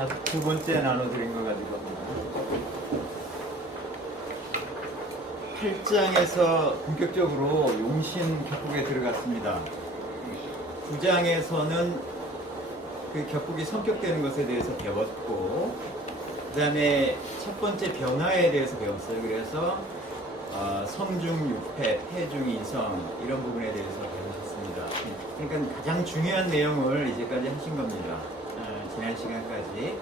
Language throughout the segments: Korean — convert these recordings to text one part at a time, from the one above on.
자, 두 번째 나눠드린 거 가지고 8장에서 본격적으로 용신 격국에 들어갔습니다. 9장에서는 그 격국이 성격되는 것에 대해서 배웠고, 그 다음에 첫 번째 변화에 대해서 배웠어요. 그래서 성중육패, 폐중이성 이런 부분에 대해서 배우셨습니다. 그러니까 가장 중요한 내용을 이제까지 하신 겁니다. 지난 시간까지.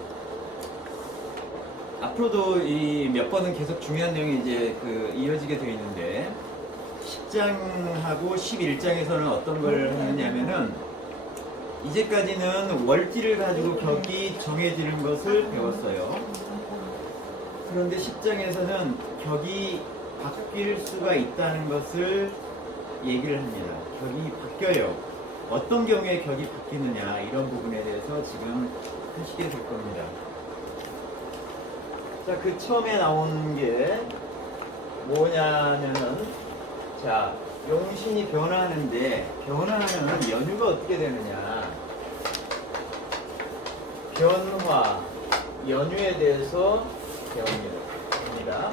앞으로도 이 몇 번은 계속 중요한 내용이 이제 이어지게 되어 있는데, 10장하고 11장에서는 어떤 걸 하느냐면은, 이제까지는 월지를 가지고 격이 정해지는 것을 배웠어요. 그런데 10장에서는 격이 바뀔 수가 있다는 것을 얘기를 합니다. 격이 바뀌어요. 어떤 경우에 격이 바뀌느냐, 이런 부분에 대해서 지금 하시게 될 겁니다. 자, 그 처음에 나온 게 뭐냐면은, 자, 용신이 변하는데, 변화하는 연유가 어떻게 되느냐. 변화, 연유에 대해서 배웁니다.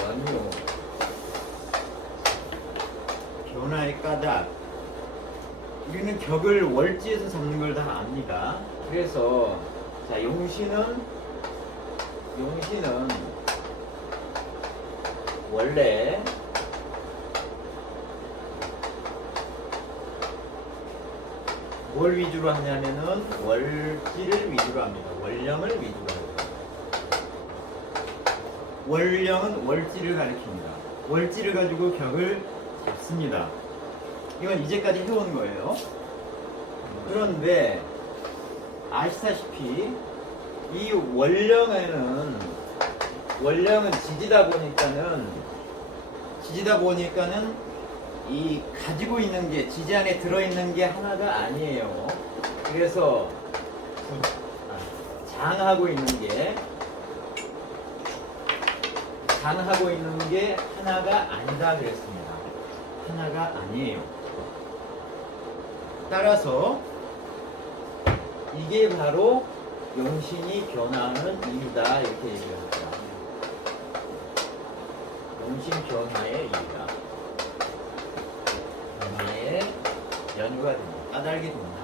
연유, 변화의 까닭. 우리는 격을 월지에서 잡는 걸 다 압니다. 그래서 자, 용신은 원래 뭘 위주로 하냐면은 월지를 위주로 합니다. 원령을 위주로 합니다. 원령은 월지를 가리킵니다. 월지를 가지고 격을 잡습니다. 이건 이제까지 해온 거예요. 그런데 아시다시피 이 원령은 지지다 보니까는 이 가지고 있는 게, 지지 안에 들어있는 게 하나가 아니에요. 그래서 장하고 있는 게 하나가 아니다 그랬습니다. 하나가 아니에요. 따라서 이게 바로 용신이 변화하는 이유다, 이렇게 얘기합니다. 용신 변화의 이유다. 변화의 연유가 됩니다. 까닭이 됩니다.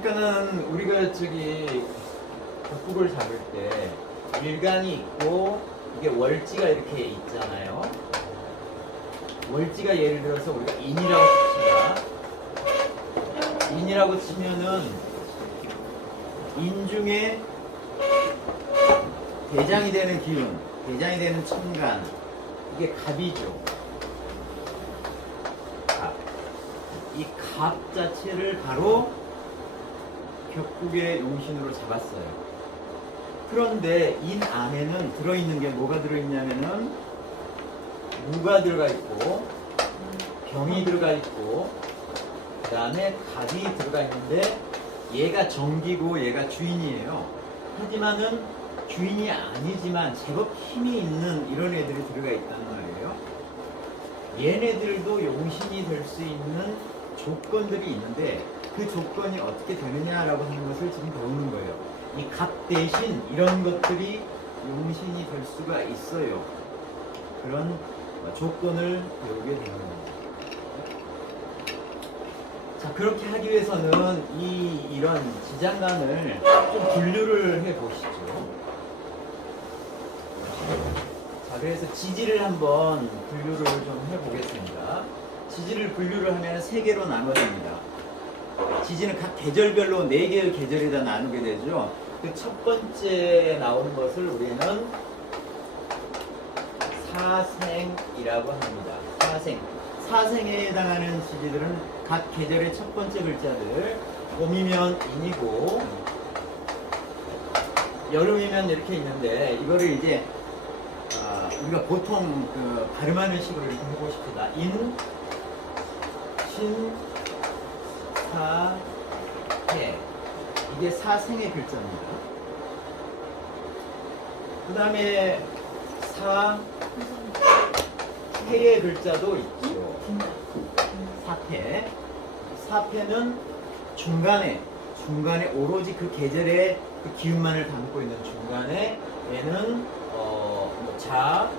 그러니까는 우리가 격국을 잡을 때 일간이 있고, 이게 월지가 이렇게 있잖아요. 월지가 예를 들어서 우리가 인이라고 칩시다. 인이라고 치면은 인 중에 대장이 되는 기운, 대장이 되는 천간, 이게 갑이죠. 갑. 이 갑 자체를 바로 격국의 용신으로 잡았어요. 그런데 인 안에는 들어있는 게 뭐가 들어있냐면은 무가 들어가 있고, 병이 들어가 있고, 그 다음에 갑이 들어가 있는데, 얘가 정기고 얘가 주인이에요. 하지만은 주인이 아니지만 제법 힘이 있는 이런 애들이 들어가 있단 말이에요. 얘네들도 용신이 될 수 있는 조건들이 있는데, 그 조건이 어떻게 되느냐라고 하는 것을 지금 배우는 거예요. 이 갑 대신 이런 것들이 용신이 될 수가 있어요. 그런 조건을 배우게 되는 겁니다. 자, 그렇게 하기 위해서는 이런 지장간을 좀 분류를 해 보시죠. 자, 그래서 지지를 한번 분류를 좀 해 보겠습니다. 지지를 분류를 하면 3개로 나눠집니다. 지지는 각 계절별로 4개의 계절에다 나누게 되죠. 그 첫 번째 나오는 것을 우리는 사생이라고 합니다. 사생에 해당하는 지지들은 각 계절의 첫 번째 글자들, 봄이면 인이고, 여름이면 이렇게 있는데, 이거를 이제 우리가 보통 발음하는 식으로 이렇게 해보십시다. 인, 신, 사, 해. 이게 사생의 글자입니다. 그 다음에 사패의 글자도 있죠. 사패. 사패는 중간에 중간에 오로지 그 계절의 그 기운만을 담고 있는 중간에 얘는 뭐 자,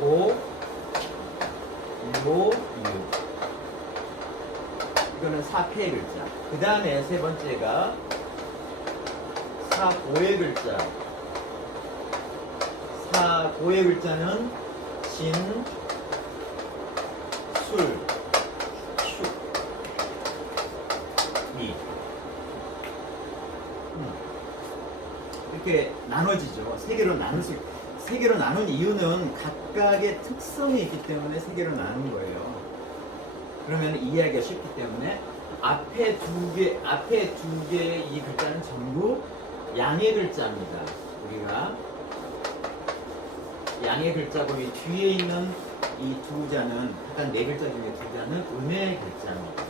오, 요, 유. 이거는 사패의 글자. 그 다음에 세 번째가 사고의 글자. 사고의 글자는 진, 술, 휴, 미. 이렇게 나눠지죠. 세 개로 세 개로 나눈 이유는 각각의 특성이 있기 때문에 세 개로 나눈 거예요. 그러면 이해하기가 쉽기 때문에 앞에 두 개의 이 글자는 전부 양의 글자입니다. 우리가 양의 글자고 이 뒤에 있는 이 두 자는 약간 네 글자 중에 두 자는 음의 글자입니다.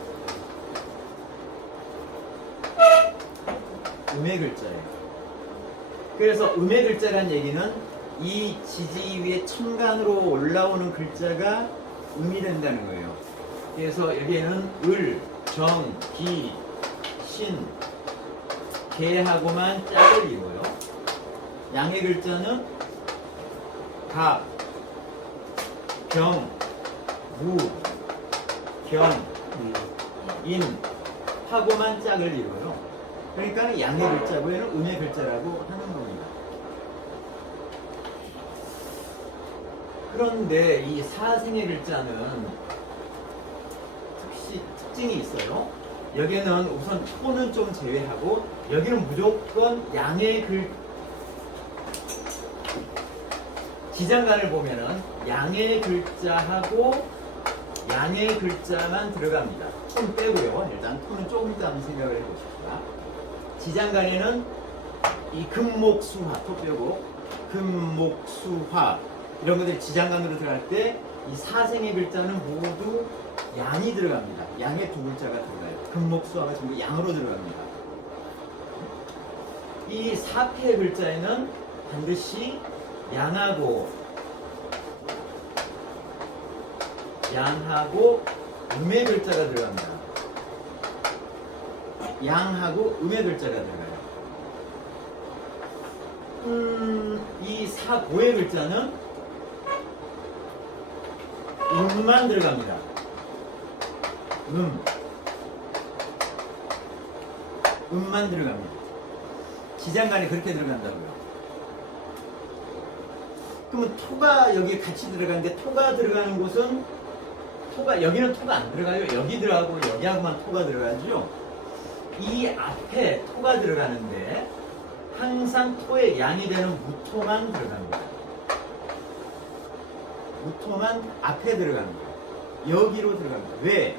음의 글자예요. 그래서 음의 글자란 얘기는 이 지지 위에 천간으로 올라오는 글자가 음이 된다는 거예요. 그래서 여기에는 을, 정, 기, 신, 개하고만 짝을 이루어요. 양의 글자는 갑, 병, 무, 견, 인 하고만 짝을 이루어요. 그러니까 양의 글자고 얘는 음의 글자라고 하는 겁니다. 그런데 이 사생의 글자는 특징이 있어요. 여기는 우선 토는 좀 제외하고 여기는 무조건 양의 지장간을 보면은 양의 글자하고 양의 글자만 들어갑니다. 토는 빼고요. 일단 토는 조금 이따 한번 생각을 해보십시다. 지장간에는 이 금목수화, 토 빼고 금목수화 이런 것들이 지장간으로 들어갈 때 이 사생의 글자는 모두 양이 들어갑니다. 양의 두 글자가 들어가요. 금목수화가 전부 양으로 들어갑니다. 이 사패의 글자에는 반드시 양하고 음의 글자가 들어갑니다. 양하고 음의 글자가 들어가요. 이 사고의 글자는 음만 들어갑니다. 음만 들어갑니다. 지장간에 그렇게 들어간다고요. 그러면 토가 여기 같이 들어가는데 토가 들어가는 곳은 여기는 토가 안 들어가요. 여기 들어가고 여기하고만 토가 들어가죠. 이 앞에 토가 들어가는데 항상 토의 양이 되는 무토만 들어갑니다. 무토만 앞에 들어갑니다. 여기로 들어갑니다. 왜?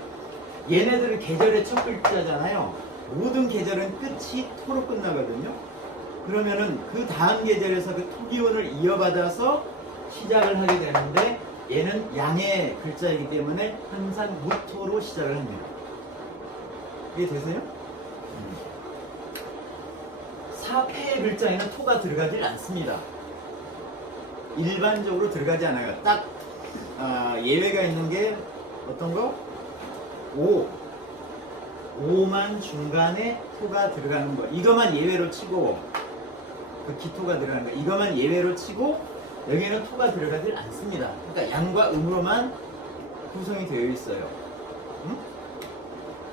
얘네들은 계절의 첫 글자잖아요. 모든 계절은 끝이 토로 끝나거든요. 그러면은 그 다음 계절에서 그 토기운을 이어받아서 시작을 하게 되는데 얘는 양의 글자이기 때문에 항상 무토로 시작을 합니다. 이게 되세요? 사패의 글자에는 토가 들어가질 않습니다. 일반적으로 들어가지 않아요. 딱 예외가 있는 게 어떤 거? 오만 중간에 토가 들어가는 거. 이것만 예외로 치고 그 기토가 들어가는 거. 이것만 예외로 치고 여기에는 토가 들어가질 않습니다. 그러니까 양과 음으로만 구성이 되어 있어요.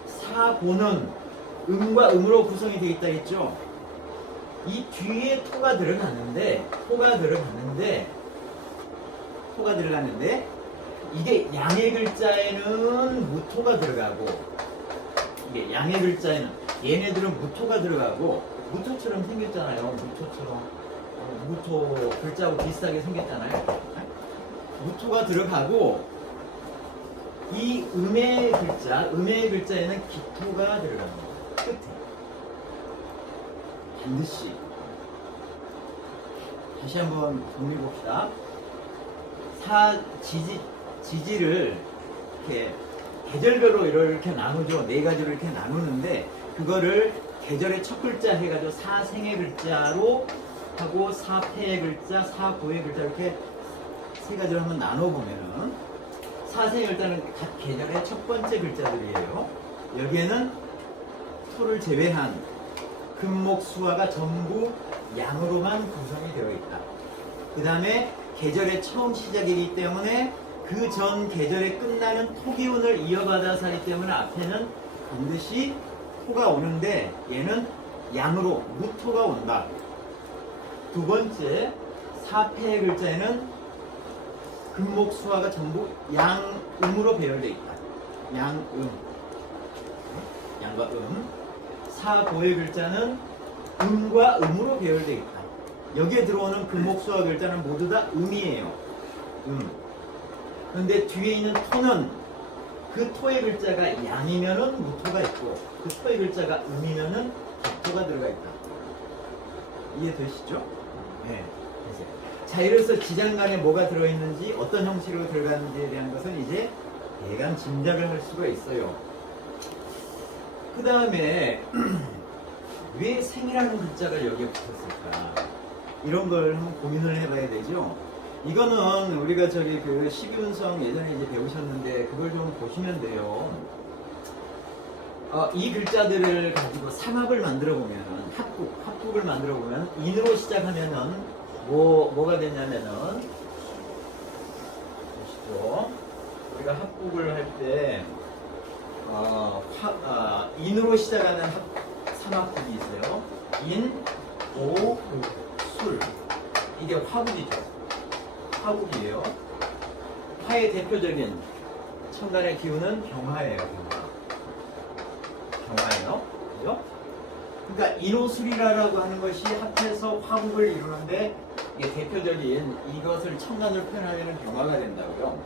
사고는 음과 음으로 구성이 되어 있다 했죠. 이 뒤에 토가 들어가는데 이게 양의 글자에는 무토가 들어가고 이게 양의 글자에는 얘네들은 무토가 들어가고 무토처럼 생겼잖아요. 무토 글자하고 비슷하게 생겼잖아요. 무토가 들어가고 이 음의 글자에는 기토가 들어갑니다. 끝에 반드시. 다시 한번 정리해 봅시다. 지지를 이렇게 계절별로 이렇게 나누죠. 네 가지로 이렇게 나누는데 그거를 계절의 첫 글자 해가지고 사생의 글자로 하고 사패의 글자, 사고의 글자 이렇게 세 가지로 한번 나눠보면은 사생의 글자는 각 계절의 첫 번째 글자들이에요. 여기에는 토를 제외한 금목 수화가 전부 양으로만 구성이 되어 있다. 그 다음에 계절의 처음 시작이기 때문에 그 전 계절에 끝나는 토기운을 이어받아서 하기 때문에 앞에는 반드시 토가 오는데 얘는 양으로 무토가 온다. 두 번째, 사패의 글자에는 금목 수화가 전부 양음으로 배열되어 있다. 양음. 양과 사고의 글자는 음과 음으로 배열되어 있다. 여기에 들어오는 금목 수화 글자는 모두 다 음이에요. 그런데 뒤에 있는 토는 그 토의 글자가 양이면은 무토가 있고 그 토의 글자가 음이면은 격토가 들어가 있다. 이해되시죠? 네. 자, 이래서 지장간에 뭐가 들어있는지 어떤 형식으로 들어가는지에 대한 것은 이제 대강 짐작을 할 수가 있어요. 그 다음에 왜 생이라는 글자가 여기에 붙었을까? 이런 걸 한번 고민을 해봐야 되죠. 이거는 우리가 저기 그 12운성 예전에 이제 배우셨는데 그걸 좀 보시면 돼요. 이 글자들을 가지고 삼합을 만들어 보면 합국을 만들어 보면 인으로 시작하면은 뭐가 되냐면은 보시죠. 우리가 합국을 할 때 인으로 시작하는 삼합국이 있어요. 인, 오, 술. 이게 화국이죠. 화국이에요. 화의 대표적인 천간의 기운은 병화예요. 병화예요. 그죠? 그러니까 인오술이라고 하는 것이 합해서 화국을 이루는데 이게 대표적인 이것을 천간으로 표현하면 병화가 된다고요.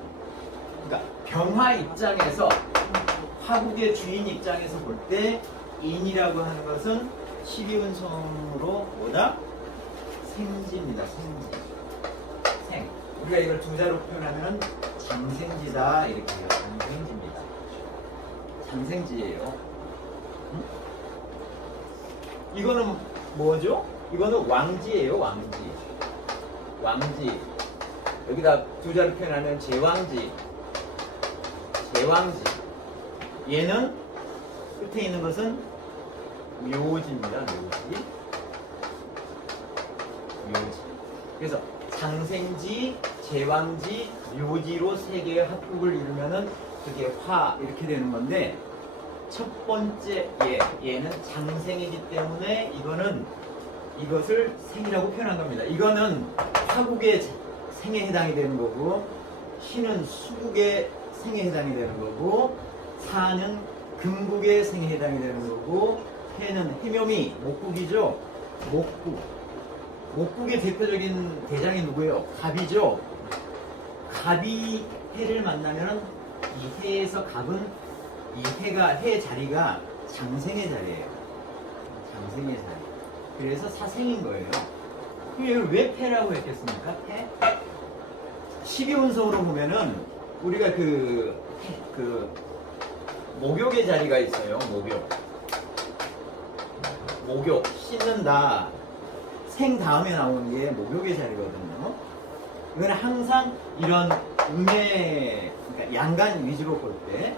그러니까 병화 입장에서 화국의 주인 입장에서 볼 때 인이라고 하는 것은 12운성으로 뭐다? 생지입니다. 생. 우리가 이걸 두 자로 표현하면 장생지다 이렇게 해요. 장생지입니다. 장생지예요. 이거는 뭐죠? 이거는 왕지예요. 왕지. 여기다 두 자로 표현하면 제왕지. 얘는 끝에 있는 것은 묘지입니다. 묘지. 그래서 장생지, 제왕지, 묘지로 세 개의 합국을 이루면은 그게 화 이렇게 되는 건데 첫 번째 얘는 장생이기 때문에 이것을 생이라고 표현한 겁니다. 이거는 화국의 생에 해당이 되는 거고 신은 수국의 생에 해당이 되는 거고 사는 금국의 생에 해당이 되는 거고 해는 해묘미 목국이죠. 목국의 대표적인 대장이 누구예요? 갑이죠. 갑이 해를 만나면 이 해에서 갑은 이 해 자리가 장생의 자리예요. 장생의 자리. 그래서 사생인 거예요. 그럼 이걸 왜 패라고 했겠습니까? 패? 12운성으로 보면은 우리가 그 목욕의 자리가 있어요. 목욕 씻는다. 생 다음에 나오는 게 목욕의 자리거든요. 이건 항상 이런 그러니까 양간 위주로 볼 때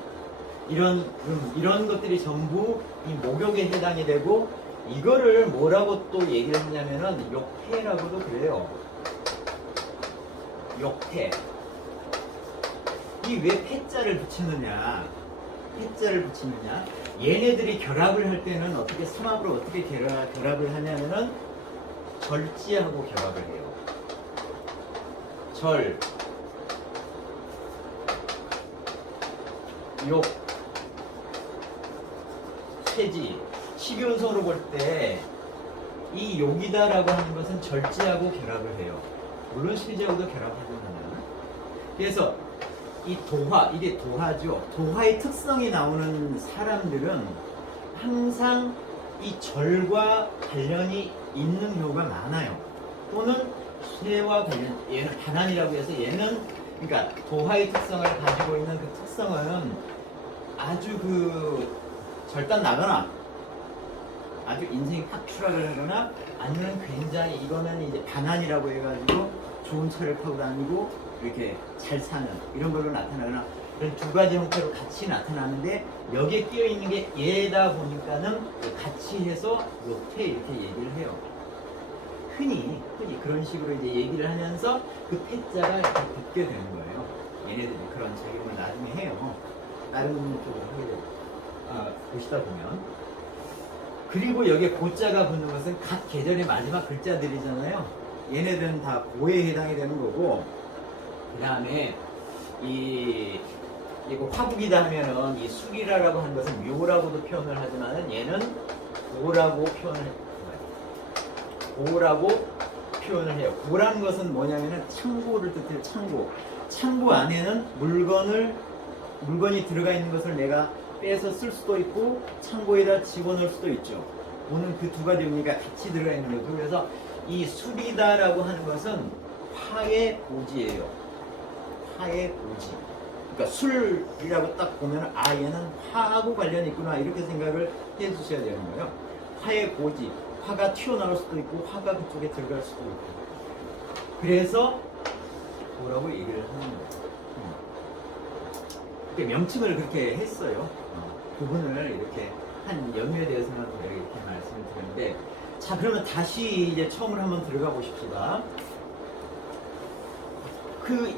이런 것들이 전부 이 목욕에 해당이 되고 이거를 뭐라고 또 얘기를 하냐면은 욕패라고도 그래요. 욕패. 이 왜 패자를 붙이느냐? 얘네들이 결합을 할 때는 어떻게 삼합을 어떻게 결합을 하냐면은 절지하고 결합을 해요. 절, 욕, 쇠지. 12운성으로 볼 때 이 욕이다라고 하는 것은 절지하고 결합을 해요. 물론 실제하고도 결합하지만. 그래서 이 이게 도화죠. 도화의 특성이 나오는 사람들은 항상 이 절과 관련이 있는 경우가 많아요. 또는 쇠와 관련, 얘는 반환이라고 해서 얘는 그러니까 도화의 특성을 가지고 있는 그 특성은 아주 절단 나거나 아주 인생이 확 추락을 하거나 아니면 굉장히 이거는 이제 반환이라고 해가지고 좋은 차를 타고 다니고 이렇게 잘 사는 이런 걸로 나타나거나 그런 두 가지 형태로 같이 나타나는데 여기에 끼어 있는 게 얘다 보니까는 같이 해서 요태 이렇게 얘기를 해요. 흔히 그런 식으로 이제 얘기를 하면서 그 패자가 이렇게 붙게 되는 거예요. 얘네들이 그런 작용을 나중에 해요. 다른 쪽으로 하게 돼요. 보시다 보면. 그리고 여기에 고자가 붙는 것은 각 계절의 마지막 글자들이잖아요. 얘네들은 다 고에 해당이 되는 거고, 그 다음에 이거 화북이다 하면은 이 수리라라고 하는 것은 묘라고도 표현을 하지만은 얘는 고라고 표현을 해요. 고라고 표현을 해요. 고라는 것은 뭐냐면은 창고를 뜻해요. 창고 안에는 물건이 들어가 있는 것을 내가 빼서 쓸 수도 있고 창고에다 집어넣을 수도 있죠. 오는 그 두 가지 의미가 같이 들어가 있는 거죠. 그래서 이 수리다라고 하는 것은 화의 고지예요. 화의 고지. 그러니까 술이라고 딱 보면 얘는 화하고 관련이 있구나 이렇게 생각을 해주셔야 되는 거예요. 화의 고지. 화가 튀어나올 수도 있고 화가 그쪽에 들어갈 수도 있고. 그래서 뭐라고 얘기를 하는 거예요. 명칭을 그렇게 했어요. 부분을 이렇게 한 연유에 대해서만 이렇게 말씀을 드렸는데, 자 그러면 다시 이제 처음으로 한번 들어가 보십시다. 그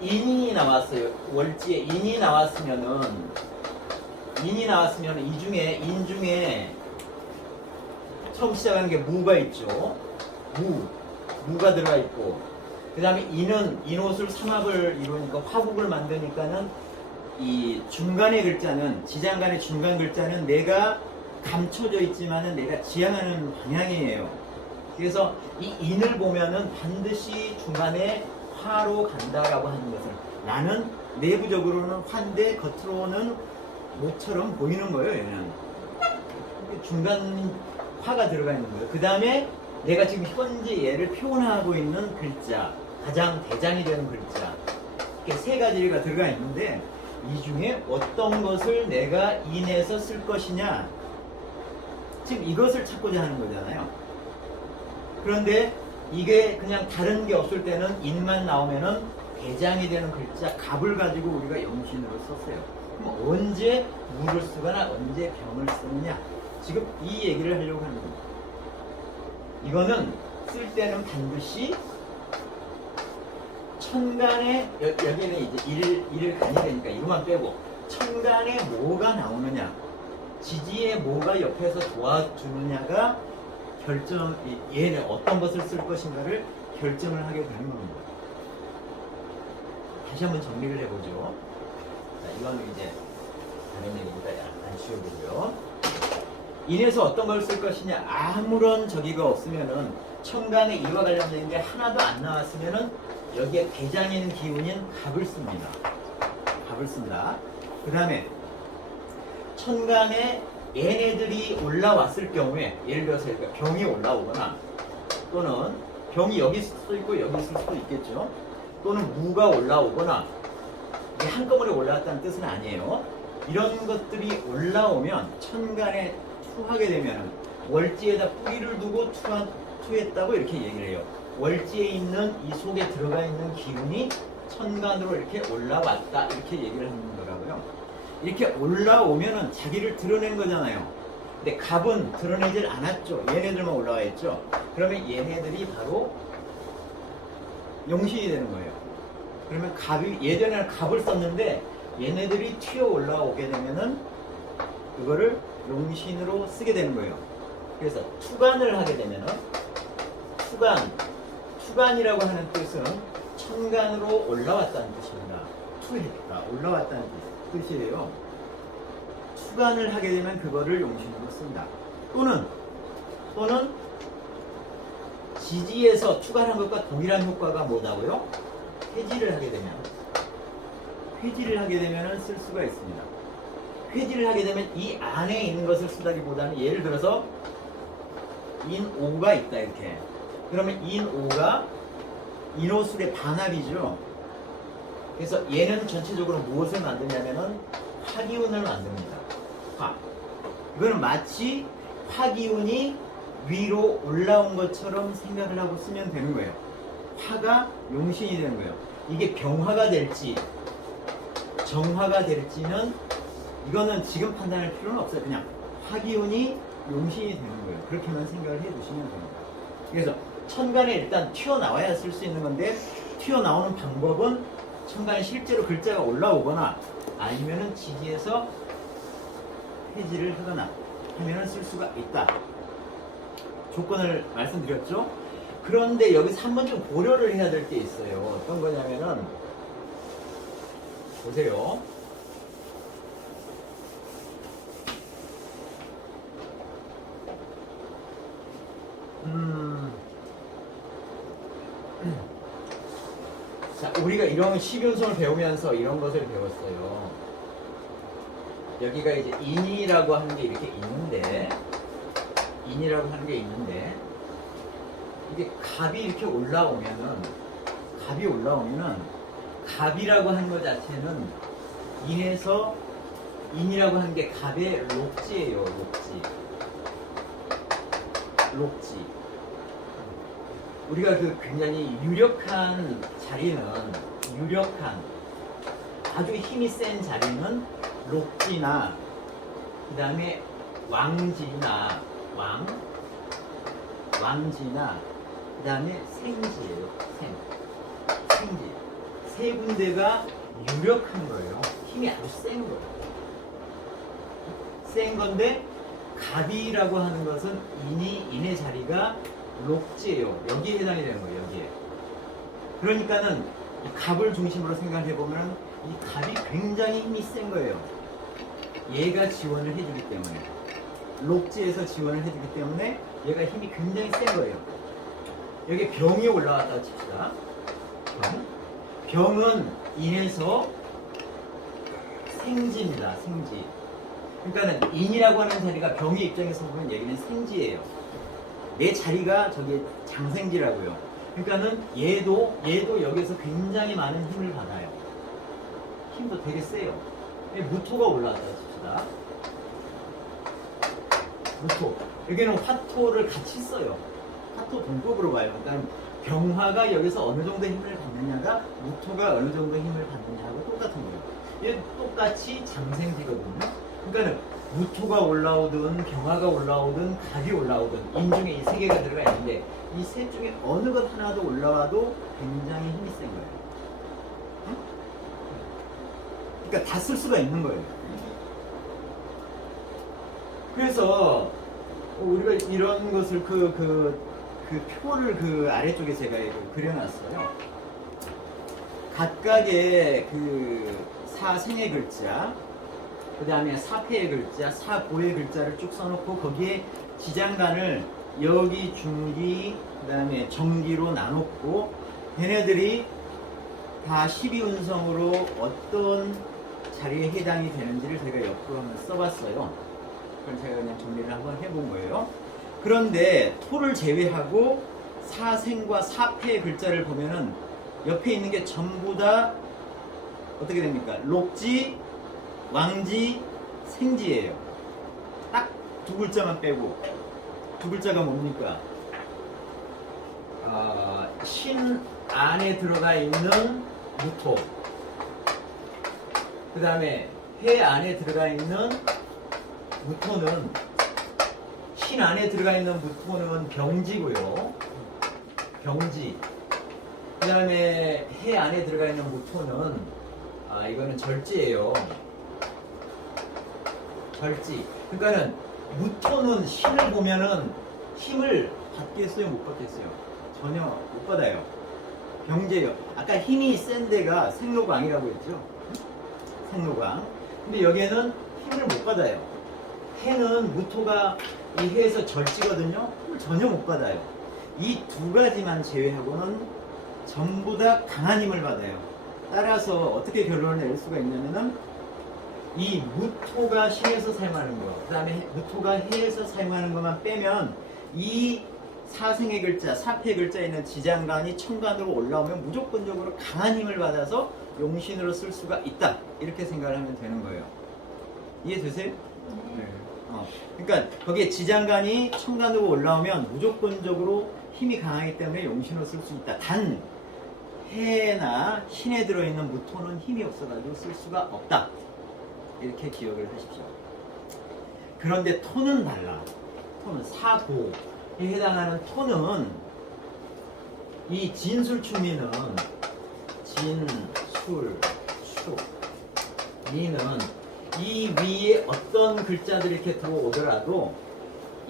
인이 나왔어요. 월지에 인이 나왔으면은 인 중에 처음 시작하는 게 무가 있죠. 무가 들어가 있고, 그 다음에 인옷을 삼합을 이루니까 화북을 만드니까는 이 중간의 글자는, 지장간의 중간 글자는 내가 감춰져 있지만은 내가 지향하는 방향이에요. 그래서 이 인을 보면은 반드시 중간에 화로 간다라고 하는 것을, 나는 내부적으로는 화인데 겉으로는 모처럼 보이는 거예요. 얘는 중간 화가 들어가 있는 거예요. 그 다음에 내가 지금 현재 얘를 표현하고 있는 글자, 가장 대장이 되는 글자, 이렇게 세 가지가 들어가 있는데, 이 중에 어떤 것을 내가 인해서 쓸 것이냐, 지금 이것을 찾고자 하는 거잖아요. 그런데 이게 그냥 다른 게 없을 때는 인만 나오면은 대장이 되는 글자 갑을 가지고 우리가 영신으로 썼어요. 그럼 언제 무를 쓰거나 언제 병을 쓰느냐, 지금 이 얘기를 하려고 하는 겁니다. 이거는 쓸 때는 반드시 천간에, 여기는 이제 일을 간이 되니까 이거만 빼고 천간에 뭐가 나오느냐, 지지에 뭐가 옆에서 도와주느냐가 얘는 어떤 것을 쓸 것인가를 결정을 하게 되는 겁니다. 다시 한번 정리를 해보죠. 자, 이거는 이제 다른 얘기니까 안 쉬워보고요. 인에서 어떤 걸 쓸 것이냐, 아무런 저기가 없으면은 천간에 이와 관련된 게 하나도 안 나왔으면은 여기에 대장인 기운인 갑을 씁니다. 갑을 쓴다. 그 다음에 천간에 얘네들이 올라왔을 경우에, 예를 들어서 병이 올라오거나, 또는 병이 여기 있을 수도 있고 여기 있을 수도 있겠죠. 또는 무가 올라오거나, 이게 한꺼번에 올라왔다는 뜻은 아니에요. 이런 것들이 올라오면 천간에 투하게 되면 월지에다 뿌리를 두고 투했다고 이렇게 얘기를 해요. 월지에 있는 이 속에 들어가 있는 기운이 천간으로 이렇게 올라왔다 이렇게 얘기를 하는 거라고요. 이렇게 올라오면은 자기를 드러낸 거잖아요. 근데 갑은 드러내질 않았죠. 얘네들만 올라와 있죠. 그러면 얘네들이 바로 용신이 되는 거예요. 그러면 갑이, 예전에는 갑을 썼는데 얘네들이 튀어 올라오게 되면은 그거를 용신으로 쓰게 되는 거예요. 그래서 투간을 하게 되면은 투간이라고 하는 뜻은 천간으로 올라왔다는 뜻입니다. 투했다, 올라왔다는 뜻이에요. 투간을 하게 되면 그거를 용신으로 쓴다. 또는 지지에서 투간한 것과 동일한 효과가 뭐다고요? 회지를 하게 되면 쓸 수가 있습니다. 회지를 하게 되면 이 안에 있는 것을 쓰다기보다는, 예를 들어서 인오가 있다 이렇게. 그러면 인오가 인오술의 반합이죠. 그래서 얘는 전체적으로 무엇을 만드냐면은 화기운을 만듭니다. 화. 이거는 마치 화기운이 위로 올라온 것처럼 생각을 하고 쓰면 되는 거예요. 화가 용신이 되는 거예요. 이게 병화가 될지 정화가 될지는 이거는 지금 판단할 필요는 없어요. 그냥 화기운이 용신이 되는 거예요. 그렇게만 생각을 해주시면 됩니다. 그래서 천간에 일단 튀어나와야 쓸 수 있는 건데 튀어나오는 방법은 천간에 실제로 글자가 올라오거나 아니면은 지지에서 해지를 하거나 하면은 쓸 수가 있다. 조건을 말씀드렸죠? 그런데 여기서 한번 좀 고려를 해야 될 게 있어요. 어떤 거냐면은 보세요. 자, 우리가 이런 12운성을 배우면서 이런 것을 배웠어요. 여기가 이제 인이라고 하는 게 이렇게 있는데, 인이라고 하는 게 있는데, 이게 갑이 이렇게 올라오면은, 갑이라고 하는 것 자체는 인이라고 하는 게 갑의 록지예요, 록지. 우리가 그 굉장히 유력한 자리는, 아주 힘이 센 자리는 록지나, 그 다음에 왕지나, 그 다음에 생지예요, 생지. 세 군데가 유력한 거예요. 힘이 아주 센 거예요. 센 건데, 갑이라고 하는 것은 인의 자리가 록지예요. 여기에 해당이 되는 거예요, 여기에. 그러니까는 이 갑을 중심으로 생각해 보면 이 갑이 굉장히 힘이 센 거예요. 얘가 지원을 해주기 때문에. 록지에서 지원을 해주기 때문에 얘가 힘이 굉장히 센 거예요. 여기 병이 올라왔다고 칩시다. 병은 인에서 생지입니다, 생지. 그러니까는 인이라고 하는 자리가 병의 입장에서 보면 여기는 생지예요. 내 자리가 저기 장생지라고요. 그러니까는 얘도 여기서 굉장히 많은 힘을 받아요. 힘도 되게 세요. 무토가 올라왔다 칩시다. 무토. 여기는 화토를 같이 써요. 화토 동급으로 봐요. 그러니까 병화가 여기서 어느 정도 힘을 받느냐가 무토가 어느 정도 힘을 받느냐하고 똑같은 거예요. 얘 똑같이 장생지거든요. 그러니까는 무토가 올라오든 병화가 올라오든 갑이 올라오든 인 중에 이 세 개가 들어가 있는데 이 셋 중에 어느 것 하나도 올라와도 굉장히 힘이 센 거예요. 응? 그러니까 다 쓸 수가 있는 거예요. 그래서 우리가 이런 것을 그 표를 그 아래쪽에 제가 그려놨어요. 각각의 그 사생의 글자, 그 다음에 사패의 글자, 사고의 글자를 쭉 써놓고 거기에 지장간을 여기, 중기, 그 다음에 정기로 나눴고 걔네들이 다 12운성으로 어떤 자리에 해당이 되는지를 제가 옆으로 한번 써봤어요. 그럼 제가 그냥 정리를 한번 해본 거예요. 그런데 토를 제외하고 사생과 사패의 글자를 보면은 옆에 있는 게 전부 다 어떻게 됩니까? 록지, 왕지, 생지예요. 딱 두 글자만 빼고. 두 글자가 뭡니까? 신 안에 들어가 있는 무토. 그 다음에 해 안에 들어가 있는 무토는, 신 안에 들어가 있는 무토는 병지고요. 병지. 그 다음에 해 안에 들어가 있는 무토는, 이거는 절지예요. 절지. 그러니까는 무토는 신을 보면은 힘을 받겠어요, 못 받겠어요? 전혀 못 받아요. 병제예요. 아까 힘이 센 데가 생로광이라고 했죠. 생로광. 근데 여기에는 힘을 못 받아요. 해는 무토가 이 해에서 절지거든요. 힘을 전혀 못 받아요. 이 두 가지만 제외하고는 전부 다 강한 힘을 받아요. 따라서 어떻게 결론을 낼 수가 있냐면은 이 무토가 신에서 사용하는 거, 그 다음에 무토가 해에서 사용하는 것만 빼면 이 사생의 글자, 사패의 글자에 있는 지장간이 천간으로 올라오면 무조건적으로 강한 힘을 받아서 용신으로 쓸 수가 있다. 이렇게 생각을 하면 되는 거예요. 이해되세요? 네. 그러니까 거기에 지장간이 천간으로 올라오면 무조건적으로 힘이 강하기 때문에 용신으로 쓸 수 있다. 단 해나 신에 들어있는 무토는 힘이 없어가지고 쓸 수가 없다. 이렇게 기억을 하십시오. 그런데 토는 달라. 토는 사고에 해당하는 토는 이 진술충리는 진술충 리는 이 위에 어떤 글자들이 이렇게 들어오더라도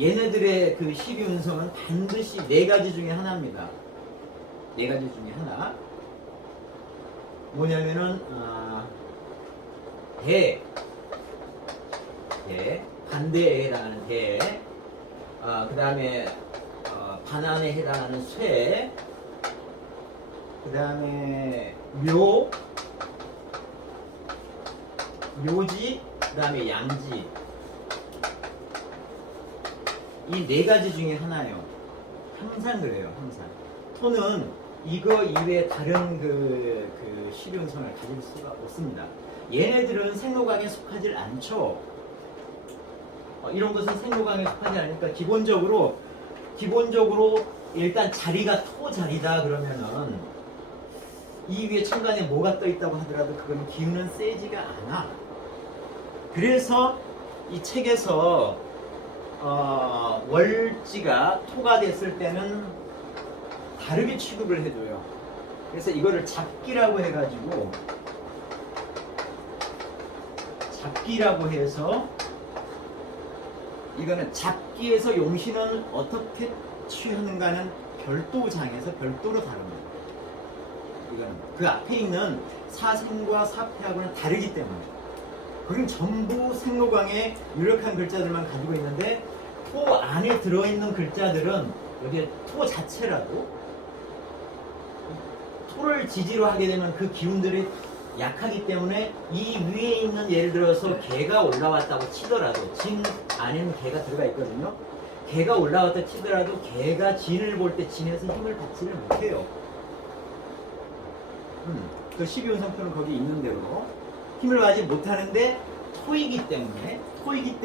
얘네들의 그 12운성은 반드시 네 가지 중에 하나입니다. 네 가지 중에 하나. 뭐냐면은 반대에 해당하는 그 다음에 반환에 해당하는 쇠, 그 다음에 묘지, 그 다음에 양지. 이 네 가지 중에 하나예요. 항상 그래요, 항상. 토는 이거 이외에 다른 그 실용성을 가질 수가 없습니다. 얘네들은 생로강에 속하지 않죠. 이런 것은 생로강에 속하지 않으니까 기본적으로 일단 자리가 토 자리다 그러면은 이 위에 천간에 뭐가 떠 있다고 하더라도 그거는 기운은 세지가 않아. 그래서 이 책에서 월지가 토가 됐을 때는 다르게 취급을 해줘요. 그래서 이거를 잡기라고 해가지고 해서 이거는 잡기에서 용신은 어떻게 취하는가는 별도 장에서 별도로 다릅니다. 이거는 그 앞에 있는 사생과 사패하고는 다르기 때문에 그건 전부 생로강의 유력한 글자들만 가지고 있는데 토 안에 들어있는 글자들은 여기에 토 자체라도 토를 지지로 하게 되면 그 기운들이 약하기 때문에 이 위에 있는 예를 들어서 개가 올라왔다고 치더라도 진 안에는 개가 들어가 있거든요. 개가 올라왔다 치더라도 개가 진을 볼 때 진에서 힘을 받지를 못해요. 그 12운성표는 거기 있는 대로 힘을 받지 못하는데 토이기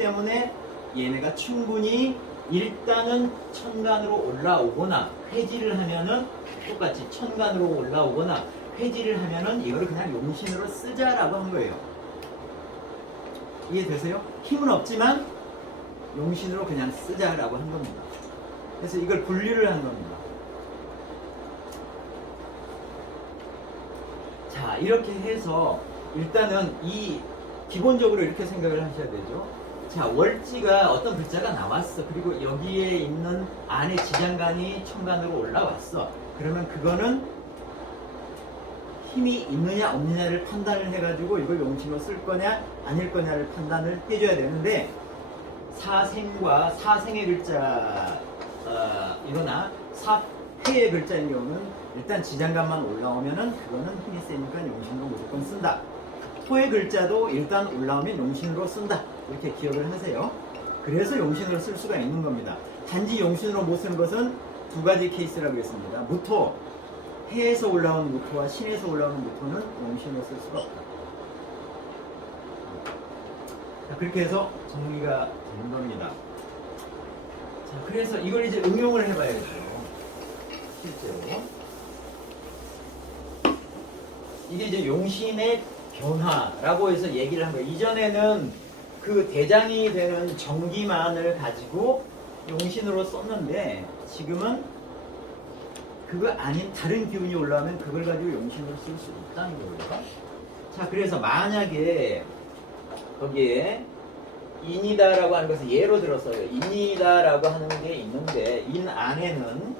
때문에 얘네가 충분히 일단은 천간으로 올라오거나 회지를 하면은 똑같이 천간으로 올라오거나 회지를 하면은 이거를 그냥 용신으로 쓰자라고 한 거예요. 이해되세요? 힘은 없지만 용신으로 그냥 쓰자라고 한 겁니다. 그래서 이걸 분류를 한 겁니다. 자, 이렇게 해서 일단은 이 기본적으로 이렇게 생각을 하셔야 되죠. 자, 월지가 어떤 글자가 나왔어. 그리고 여기에 있는 안에 지장간이 천간으로 올라왔어. 그러면 그거는 힘이 있느냐 없느냐를 판단을 해가지고 이걸 용신으로 쓸 거냐 아닐 거냐를 판단을 해줘야 되는데 사생과 사생의 글자 이거나 사회의 글자인 경우는 일단 지장간만 올라오면은 그거는 힘이 세니까 용신으로 무조건 쓴다. 토의 글자도 일단 올라오면 용신으로 쓴다. 이렇게 기억을 하세요. 그래서 용신으로 쓸 수가 있는 겁니다. 단지 용신으로 못 쓰는 것은 두 가지 케이스라고 했습니다. 무토, 해에서 올라오는 무토와 신에서 올라오는 무토는 용신으로 쓸 수가 없다. 자, 그렇게 해서 정리가 되는 겁니다. 자, 그래서 이걸 이제 응용을 해봐야죠. 실제로. 이게 이제 용신의 변화라고 해서 얘기를 한 거예요. 이전에는 그 대장이 되는 정기만을 가지고 용신으로 썼는데 지금은 그거 아닌 다른 기운이 올라오면 그걸 가지고 용신으로 쓸 수 있다는 거예요. 자, 그래서 만약에 거기에 인이다라고 하는 것을 예로 들어서요. 인이다라고 하는 게 있는데 인 안에는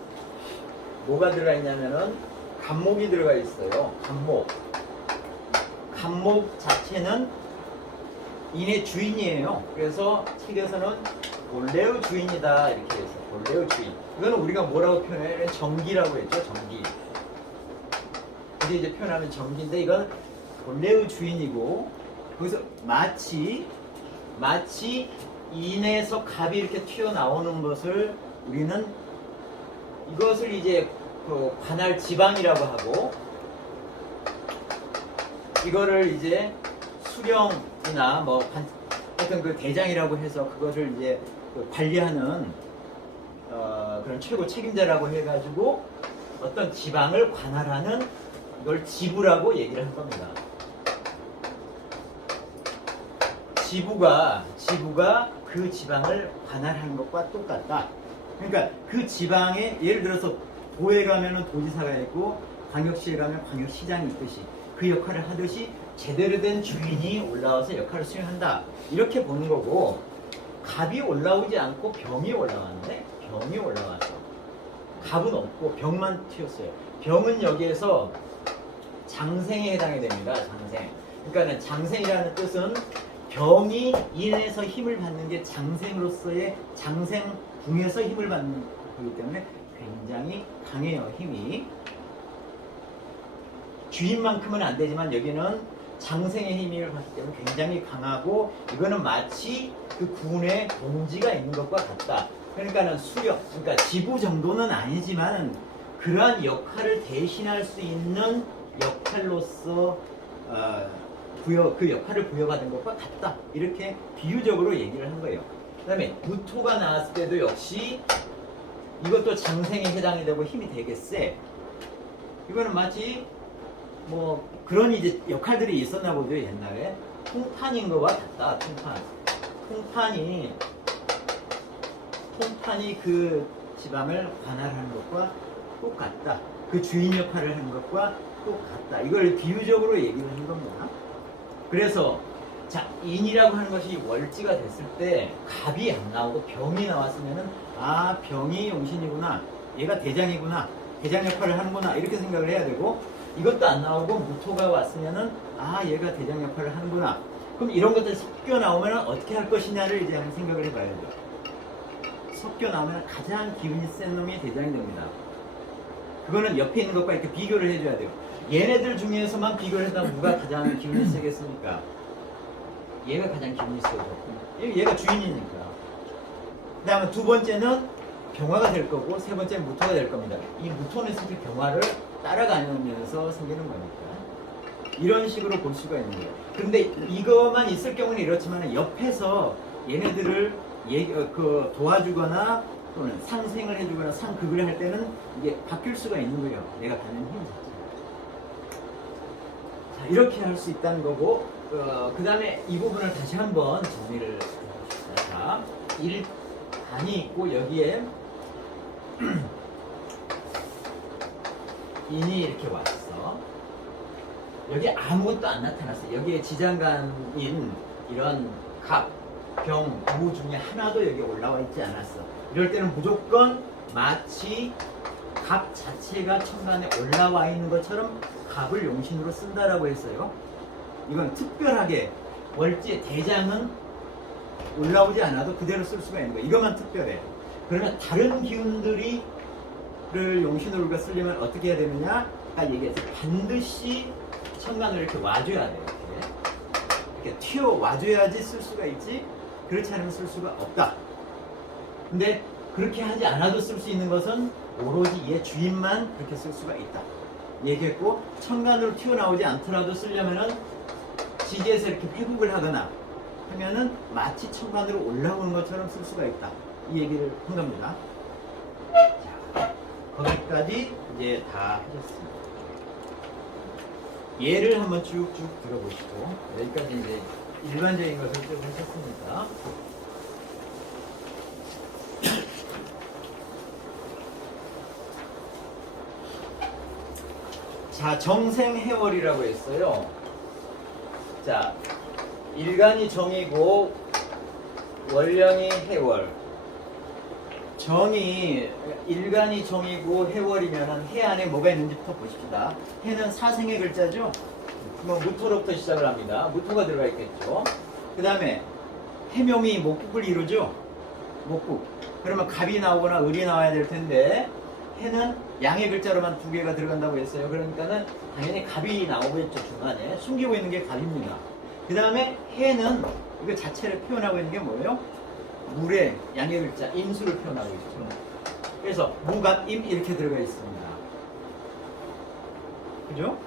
뭐가 들어가 있냐면은 간목이 들어가 있어요. 간목 자체는 인의 주인이에요. 그래서 책에서는 본래의 주인이다 이렇게 해서 본래의 주인. 이거는 우리가 뭐라고 표현해요? 정기라고 했죠. 정기. 이제 표현하는 정기인데 이건 본래의 주인이고 거기서 마치 인에서 갑이 이렇게 튀어나오는 것을 우리는 이것을 이제 그 관할 지방이라고 하고 이거를 이제 수령이나 뭐 하여튼 그 대장이라고 해서 그거를 이제 그 관리하는 그런 최고 책임자라고 해가지고 어떤 지방을 관할하는 이걸 지부라고 얘기를 할 겁니다. 지부가 그 지방을 관할하는 것과 똑같다. 그러니까 그 지방에 예를 들어서 도에 가면은 도지사가 있고 광역시에 가면 광역시장이 있듯이 그 역할을 하듯이 제대로 된 주인이 올라와서 역할을 수행한다. 이렇게 보는 거고, 갑이 올라오지 않고 병이 올라왔는데 병이 올라왔어. 갑은 없고 병만 튀었어요. 병은 여기에서 장생에 해당이 됩니다. 장생. 그러니까 장생이라는 뜻은 병이 인해서 힘을 받는 게 장생으로서의 장생궁에서 힘을 받는 거기 때문에 굉장히 강해요. 힘이. 주인만큼은 안 되지만 여기는 장생의 힘을 받기 때문에 굉장히 강하고, 이거는 마치 그 군의 동지가 있는 것과 같다. 그러니까는 수령, 그러니까 지부 정도는 아니지만 그러한 역할을 대신할 수 있는 역할로서 그 역할을 부여받은 것과 같다. 이렇게 비유적으로 얘기를 한 거예요. 그 다음에 무토가 나왔을 때도 역시 이것도 장생에 해당이 되고 힘이 되게 세. 이거는 마치 뭐 그런 이제 역할들이 있었나 보죠. 옛날에 통판인 거와 같다. 통판이 그 지방을 관할하는 것과 똑같다. 그 주인 역할을 하는 것과 똑같다. 이걸 비유적으로 얘기를 한 겁니다. 그래서 자, 인이라고 하는 것이 월지가 됐을 때 갑이 안 나오고 병이 나왔으면은 아, 병이 용신이구나, 얘가 대장이구나, 대장 역할을 하는구나, 이렇게 생각을 해야 되고, 이것도 안 나오고 무토가 왔으면은 아, 얘가 대장 역할을 하는구나. 그럼 이런 것들이 섞여 나오면 어떻게 할 것이냐를 이제 한번 생각을 해봐야죠. 섞여 나오면 가장 기운이 센 놈이 대장이 됩니다. 그거는 옆에 있는 것과 이렇게 비교를 해줘야 돼요. 얘네들 중에서만 비교를 해서 누가 가장 기운이 세겠습니까? 얘가 가장 기운이 세죠. 얘가 주인이니까. 그 다음에 두 번째는 병화가 될 거고, 세 번째는 무토가 될 겁니다. 이 무토는 사실 병화를 따라가면서 생기는 거니까. 이런 식으로 볼 수가 있는 거예요. 그런데 이것만 있을 경우는 이렇지만 옆에서 얘네들을 도와주거나 또는 상생을 해주거나 상극을 할 때는 이게 바뀔 수가 있는 거예요. 내가 가는 힘 자체가. 자, 이렇게 할 수 있다는 거고, 그 다음에 이 부분을 다시 한번 정리를 해봅시다. 자, 일간이 있고 여기에 인이 이렇게 왔어. 여기 아무것도 안 나타났어. 여기에 지장간인 이런 갑, 병, 무 중에 하나도 여기 올라와 있지 않았어. 이럴 때는 무조건 마치 갑 자체가 천간에 올라와 있는 것처럼 갑을 용신으로 쓴다라고 했어요. 이건 특별하게 월지의 대장은 올라오지 않아도 그대로 쓸 수가 있는 거예요. 이것만 특별해. 그러면 다른 기운들을 용신으로 우리가 쓰려면 어떻게 해야 되느냐? 아까 얘기했죠. 반드시 천간을 이렇게 와줘야 돼요. 이렇게 튀어 와줘야지 쓸 수가 있지. 그렇지 않으면 쓸 수가 없다. 근데 그렇게 하지 않아도 쓸 수 있는 것은 오로지 얘 주인만 그렇게 쓸 수가 있다. 얘기했고, 천간으로 튀어나오지 않더라도 쓰려면은 지지에서 이렇게 회국을 하거나 하면은 마치 천간으로 올라오는 것처럼 쓸 수가 있다. 이 얘기를 한 겁니다. 자, 거기까지 이제 다 하셨습니다. 예를 한번 쭉쭉 들어보시고, 여기까지 이제 일반적인 것을 쭉 하셨습니다. 자, 정생해월이라고 했어요. 자, 일간이 정이고 월령이 해월. 정이 일간이 정이고 해월이면 해 안에 뭐가 있는지부터 보십시다. 해는 사생의 글자죠. 그럼 무토로부터 시작을 합니다. 무토가 들어가 있겠죠. 그 다음에 해명이 목국을 이루죠. 목국. 그러면 갑이 나오거나 을이 나와야 될 텐데, 해는 양의 글자로만 두 개가 들어간다고 했어요. 그러니까는 당연히 갑이 나오겠죠. 중간에 숨기고 있는 게 갑입니다. 그 다음에 해는 이거 자체를 표현하고 있는 게 뭐예요? 물의 양의 글자 임수를 표현하고 있죠. 그래서 무갑임 이렇게 들어가 있습니다. 그죠?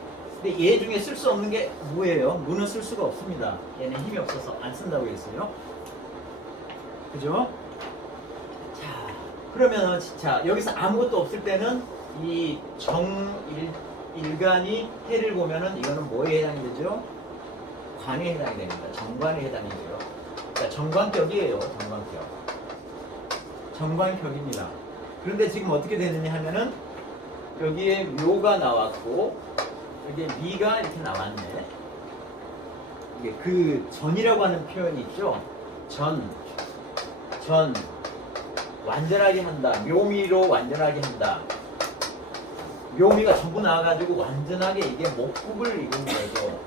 근데 얘 중에 쓸 수 없는 게 무예요. 무는 쓸 수가 없습니다. 얘는 힘이 없어서 안 쓴다고 했어요. 그죠? 자, 그러면 자, 여기서 아무것도 없을 때는 이 일간이 해를 보면은 이거는 뭐에 해당이 되죠? 관에 해당이 됩니다. 정관에 해당이 돼요. 그러니까 정관격이에요. 정관격. 정관격입니다. 그런데 지금 어떻게 되느냐 하면은 여기에 묘가 나왔고 여기에 미가 이렇게 나왔네. 이게 그 전이라고 하는 표현이 있죠. 전 완전하게 한다. 묘미로 완전하게 한다. 묘미가 전부 나와가지고 완전하게 이게 목굽을 이루는 거죠.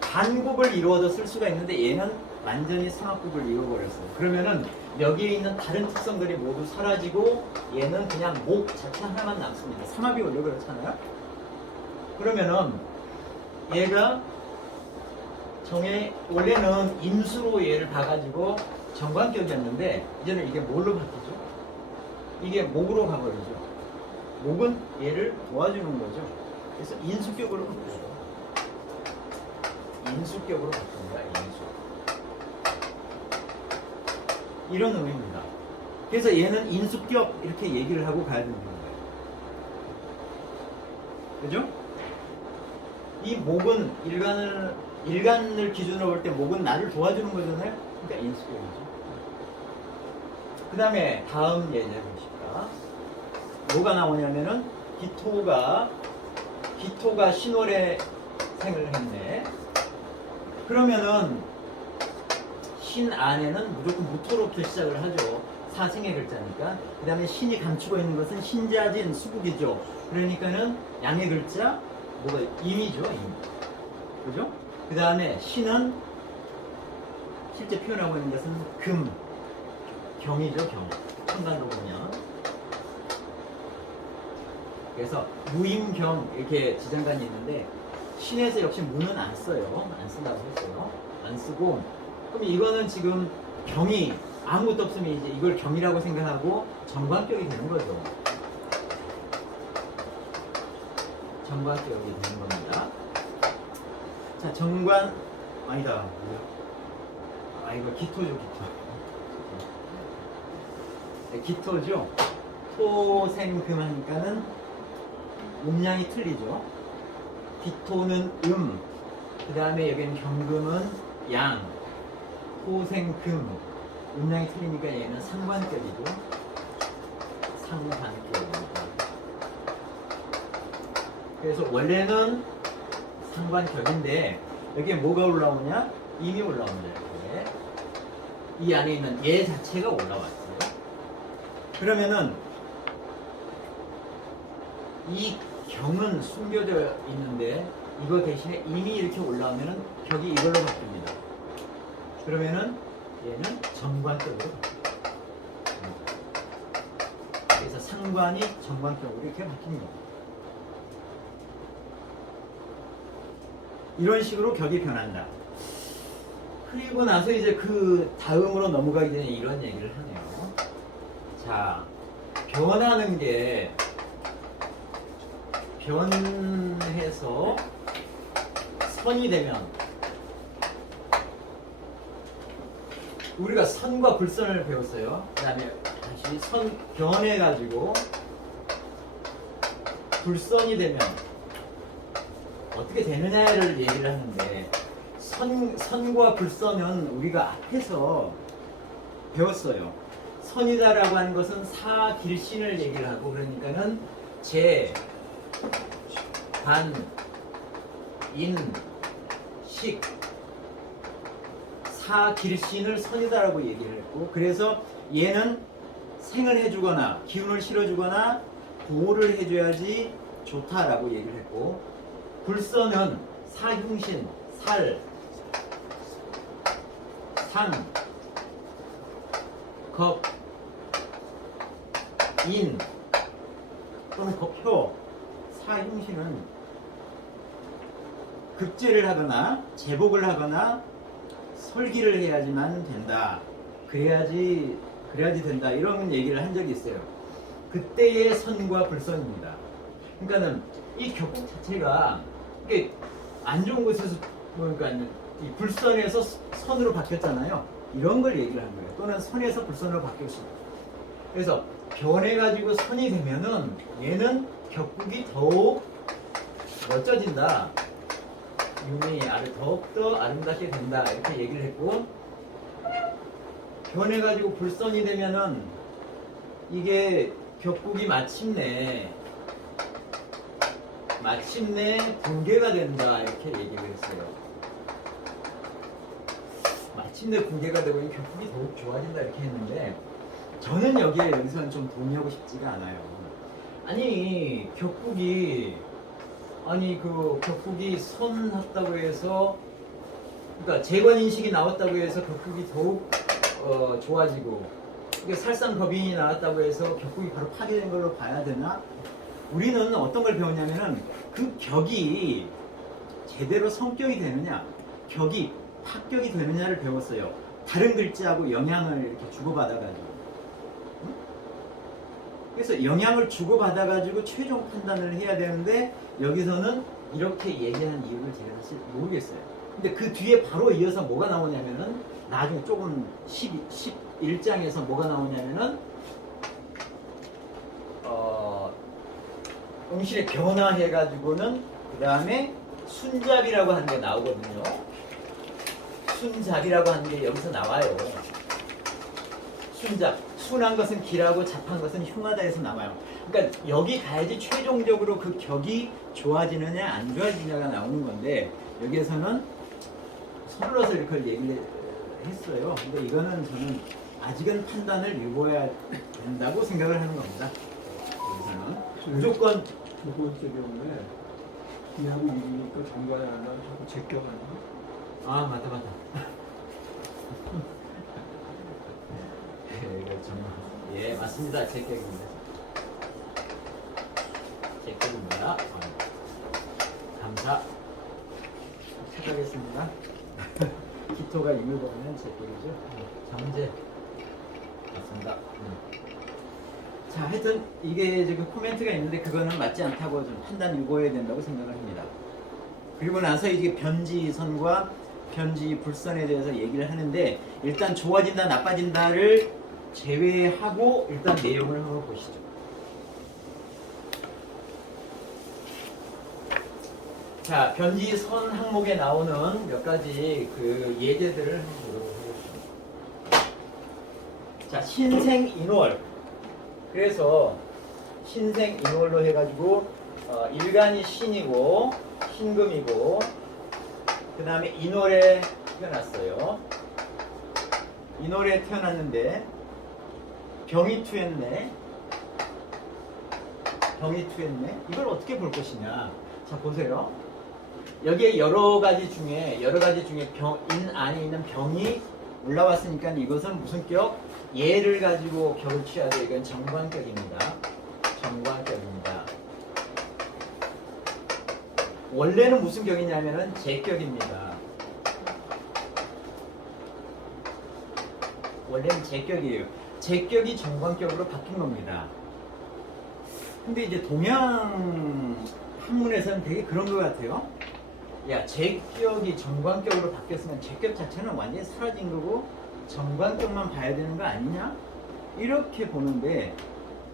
반굽을 이루어도 쓸 수가 있는데 얘는 완전히 삼합굽을 이루어버렸어요. 그러면은 여기에 있는 다른 특성들이 모두 사라지고 얘는 그냥 목 자체 하나만 남습니다. 삼합이 올려버렸잖아요. 그러면은 얘가 원래는 인수로 얘를 봐가지고 정관격이었는데 이제는 이게 뭘로 바뀌죠? 이게 목으로 가버리죠. 목은 얘를 도와주는 거죠. 그래서 인수격으로 바뀌어요. 인수격으로 바뀝니다. 인수. 이런 의미입니다. 그래서 얘는 인수격 이렇게 얘기를 하고 가야 되는 거예요. 그죠? 이 목은 일간을 기준으로 볼 때 목은 나를 도와주는 거잖아요. 그러니까 인수격이죠. 그 다음에 다음 예제 보십시다. 뭐가 나오냐면은 기토가 신월에 생을 했네. 그러면은 신 안에는 무조건 무토로 시작을 하죠. 사생의 글자니까. 그 다음에 신이 감추고 있는 것은 신자진 수국이죠. 그러니까는 양의 글자 뭐가 임이죠. 임. 그죠? 그 다음에 신은 실제 표현하고 있는 것은 금, 경이죠. 경. 천간으로 보면. 그래서 무임경 이렇게 지장간이 있는데 신에서 역시 무는 안 써요. 안 쓴다고 했어요. 안 쓰고 그럼 이거는 지금 경이 아무것도 없으면 이제 이걸 경이라고 생각하고 정관격이 되는 거죠. 정관격이 되는 겁니다. 자, 정관 아니다. 이거 기토죠, 기토. 네, 기토죠. 토생금 하니까는 음량이 틀리죠. 기토는 그 다음에 여기는 경금은 양, 토생금, 음량이 틀리니까 얘는 상관격이고, 상관격입니다. 그래서 원래는 상관격인데, 여기에 뭐가 올라오냐? 임이 올라옵니다. 이렇게. 이 안에 있는 얘 자체가 올라왔어요. 그러면은, 이 경은 숨겨져 있는데 이거 대신에 임이 이렇게 올라오면은 격이 이걸로 바뀝니다. 그러면은 얘는 정관격으로 바뀝니다. 그래서 상관이 정관격으로 이렇게 바뀝니다. 이런 식으로 격이 변한다. 그리고 나서 이제 그 다음으로 넘어가기 전에 이런 얘기를 하네요. 자, 변하는 게 변해서 선이 되면 우리가 선과 불선을 배웠어요. 그 다음에 다시 선 변해가지고 불선이 되면 어떻게 되느냐를 얘기를 하는데 선과 불선은 우리가 앞에서 배웠어요. 선이다라고 하는 것은 사길신을 얘기를 하고 그러니까는 반, 인, 식, 사길신을 선이다라고 얘기를 했고 그래서 얘는 생을 해주거나 기운을 실어주거나 보호를 해줘야지 좋다라고 얘기를 했고 불선은 사흉신, 살, 상, 겁, 인 또는 겁표 사흉신은 급제를 하거나 제복을 하거나 설기를 해야지만 된다. 그래야지 된다. 이런 얘기를 한 적이 있어요. 그때의 선과 불선입니다. 그러니까는 이 격국 자체가 이게 안 좋은 곳에서 보니까 이 불선에서 선으로 바뀌었잖아요. 이런 걸 얘기를 한 거예요. 또는 선에서 불선으로 바뀌었습니다. 그래서 변해가지고 선이 되면은 얘는 격국이 더욱 멋져진다. 유미 더욱더 아름답게 된다. 이렇게 얘기를 했고 변해가지고 불선이 되면은 이게 격국이 마침내 붕괴가 된다 이렇게 얘기를 했어요. 마침내 붕괴가 되고 이 격국이 더욱 좋아진다 이렇게 했는데 저는 여기서는 좀 동의하고 싶지가 않아요. 아니 격국이 선했다고 해서 그러니까 재관 인식이 나왔다고 해서 격국이 더욱 좋아지고 이게 살상거빈이 나왔다고 해서 격국이 바로 파괴된 걸로 봐야 되나? 우리는 어떤 걸 배웠냐면은 그 격이 제대로 성격이 되느냐, 격이 합격이 되느냐를 배웠어요. 다른 글자하고 영향을 이렇게 주고받아가지고. 응? 그래서 영향을 주고받아가지고 최종 판단을 해야 되는데 여기서는 이렇게 얘기한 이유를 제가 사실 모르겠어요. 근데 그 뒤에 바로 이어서 뭐가 나오냐면은 나중에 조금 11장에서 뭐가 나오냐면은 응실에 변화해가지고는 그 다음에 순잡이라고 하는 게 나오거든요. 순잡이라고 하는 게 여기서 나와요. 순잡. 순한 것은 기라고 잡한 것은 흉하다에서 나와요. 그러니까 여기 가야지 최종적으로 그 격이 좋아지느냐 안 좋아지느냐가 나오는 건데 여기에서는 서둘러서 이렇게 얘기를 했어요. 근데 이거는 저는 아직은 판단을 유보해야 된다고 생각을 하는 겁니다. 여기서는 무조건 두 번째 경우에 이하고 이기니까 정관이 안 나면 자꾸 제껴가지고. 아 맞다 이거 정말 예 맞습니다. 제격입니다. 제격입니다. 감사 찾아가겠습니다. 기토가 임을 보면 제격이죠. 정제 맞습니다. 자, 하여튼 이게 지금 코멘트가 있는데 그거는 맞지 않다고 좀 판단 유보해야 된다고 생각을 합니다. 그리고 나서 이게 변지선과 변지불선에 대해서 얘기를 하는데 일단 좋아진다 나빠진다를 제외하고 일단 내용을 한번 보시죠. 자, 변지선 항목에 나오는 몇 가지 그 예제들을 한번 보도록 하겠습니다. 자, 신생인월. 그래서 신생인월로 해가지고 일간이 신이고 신금이고 그 다음에 인월에 태어났어요. 인월에 태어났는데 병이 투했네. 이걸 어떻게 볼 것이냐. 자 보세요. 여기에 여러 가지 중에 인 안에 있는 병이 올라왔으니까 이것은 무슨 격? 예를 가지고 격을 취해야 돼. 이건 정관격입니다. 원래는 무슨 격이냐면은 제격입니다. 원래는 제격이에요. 제격이 정관격으로 바뀐 겁니다. 근데 이제 동양 학문에서는 되게 그런 것 같아요. 야, 제격이 정관격으로 바뀌었으면 제격 자체는 완전히 사라진 거고 정관격만 봐야 되는 거 아니냐? 이렇게 보는데